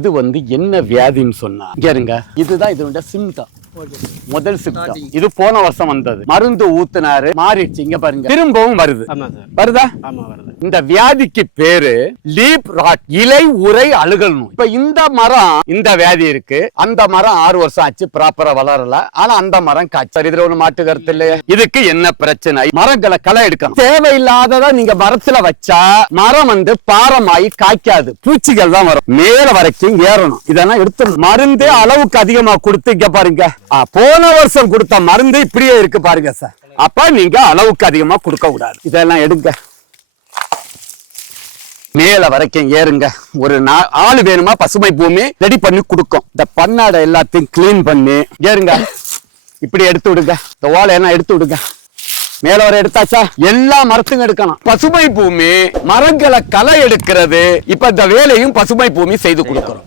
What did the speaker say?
இது என்ன வியாதின்னு சொன்னா கேருங்க, இதுதான் இதோட சிம்டம். முதல் சிம்டம் இது போன வருஷம் வந்தது. மருந்து ஊத்துனாரு, மாறிடுச்சு. இங்க பாருங்க, திரும்பவும் வருது. வருதா? இந்த வியாதிக்கு பேரு லீப் ராட், இலை உரை அழுகல் நோய். இப்ப இந்த மரம், இந்த வியாதி இருக்கு. அந்த மரம் 6 வருஷம் ஆச்சு, ப்ராப்பரா வளரல. ஆனா அந்த மரம் காய்ச்சல். இதுல ஒண்ணு மாட்டு கருத்து இல்லையே. இதுக்கு என்ன பிரச்சனை? மரங்களை களை எடுக்கணும். தேவையில்லாததா நீங்க மரத்துல வச்சா மரம் பாரமாயி காய்க்காது, பூச்சிகள் தான் வரும். மேல வரைக்கும் ஏறணும். இதெல்லாம் எடுத்து மருந்தே அளவுக்கு அதிகமா கொடுத்து, இங்க பாருங்க, போன வருஷம் கொடுத்த மருந்து இப்படியே இருக்கு பாருங்க சார். அப்ப நீங்க அளவுக்கு அதிகமா கொடுக்க கூடாது. இதெல்லாம் எடுங்க, மேல வரைக்கும் ஏறுங்க. ஒரு ஆளு வேணுமா, பசுமை பூமி ரெடி பண்ணி கொடுக்கும். இந்த பண்ணாடை எல்லாத்தையும் கிளீன் பண்ணி ஏறுங்க. இப்படி எடுத்து விடுங்க. இந்த ஓலை எல்லாம் எடுத்து விடுங்க. மேல வர எடுத்தாச்சா? எல்லா மரத்துக்கும் எடுக்கணும். பசுமை பூமி மரங்களை களை எடுக்கிறது. இப்ப இந்த வேலையும் பசுமை பூமி செய்து கொடுக்கிறோம்.